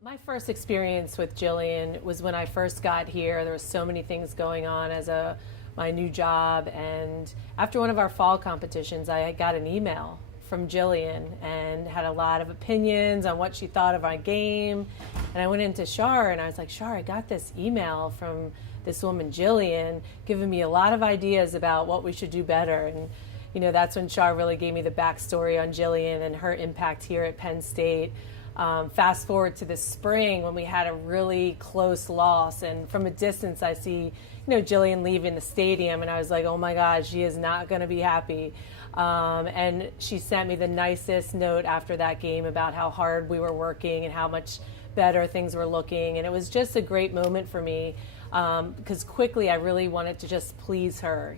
My first experience with Gillian was when I first got here. There were so many things going on as my new job, and after one of our fall competitions, I got an email from Gillian and had a lot of opinions on what she thought of my game. And I went into Shar and I was like, Shar, I got this email from this woman Gillian giving me a lot of ideas about what we should do better. And that's when Shar really gave me the backstory on Gillian and her impact here at Penn State. Fast forward to this spring when we had a really close loss, and from a distance I see, Gillian leaving the stadium, and I was like, oh my God, she is not going to be happy. And she sent me the nicest note after that game about how hard we were working and how much better things were looking, and it was just a great moment for me. Because quickly I really wanted to just please her.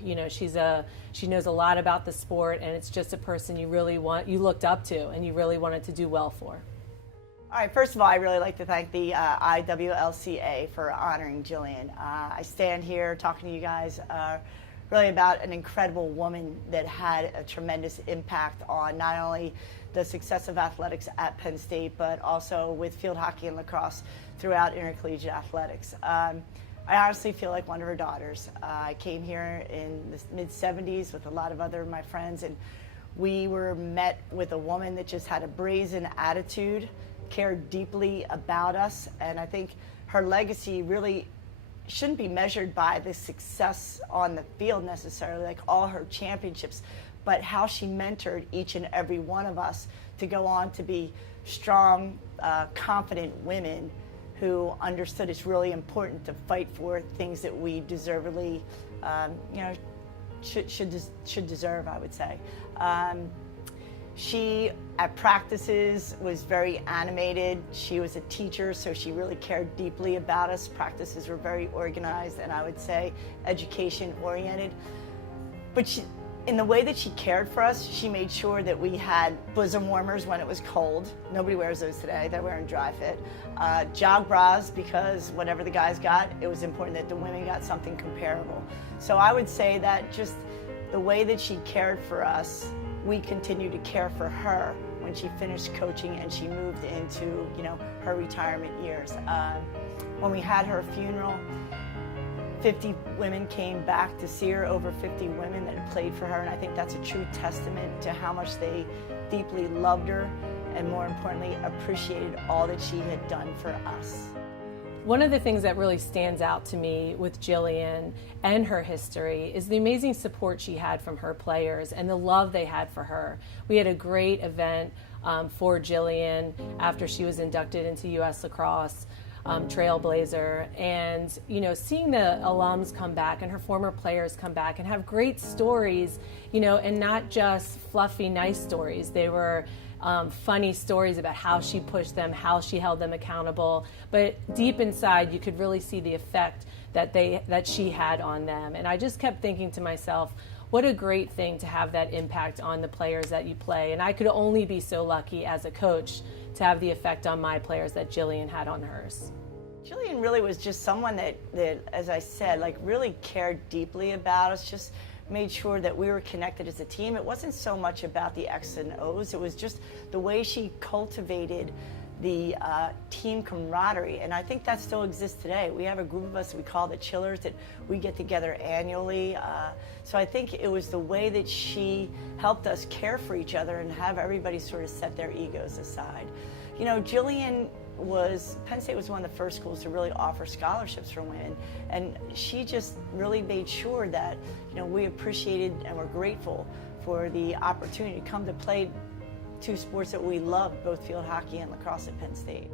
She knows a lot about the sport, and it's just a person you looked up to and you really wanted to do well for. All right, first of all, I really like to thank the IWLCA for honoring Gillian. I stand here talking to you guys really about an incredible woman that had a tremendous impact on not only the success of athletics at Penn State, but also with field hockey and lacrosse throughout intercollegiate athletics. I honestly feel like one of her daughters. I came here in the mid-'70s with a lot of other of my friends, and we were met with a woman that just had a brazen attitude, cared deeply about us, and I think her legacy really shouldn't be measured by the success on the field necessarily, like all her championships, but how she mentored each and every one of us to go on to be strong, confident women who understood it's really important to fight for things that we deservedly, should deserve, I would say. She, at practices, was very animated. She was a teacher, so she really cared deeply about us. Practices were very organized and I would say education-oriented. But in the way that she cared for us, she made sure that we had bosom warmers when it was cold. Nobody wears those today. They're wearing dry fit. Jog bras, because whatever the guys got, it was important that the women got something comparable. So I would say that just the way that she cared for us, we continue to care for her when she finished coaching and she moved into, her retirement years. When we had her funeral, 50 women came back to see her, over 50 women that had played for her, and I think that's a true testament to how much they deeply loved her and, more importantly, appreciated all that she had done for us. One of the things that really stands out to me with Gillian and her history is the amazing support she had from her players and the love they had for her. We had a great event for Gillian after she was inducted into U.S. Lacrosse, Trailblazer, and seeing the alums come back and her former players come back and have great stories, and not just fluffy, nice stories. They were funny stories about how she pushed them, how she held them accountable, but deep inside you could really see the effect that she had on them. And I just kept thinking to myself, what a great thing to have that impact on the players that you play. And I could only be so lucky as a coach to have the effect on my players that Gillian had on hers. Gillian really was just someone that, as I said, really cared deeply about us, just made sure that we were connected as a team. It wasn't so much about the X's and O's, it was just the way she cultivated the team camaraderie, and I think that still exists today. We have a group of us we call the Chillers that we get together annually, so I think it was the way that she helped us care for each other and have everybody sort of set their egos aside. Gillian Penn State was one of the first schools to really offer scholarships for women, and she just really made sure that we appreciated and were grateful for the opportunity to come to play two sports that we love, both field hockey and lacrosse at Penn State.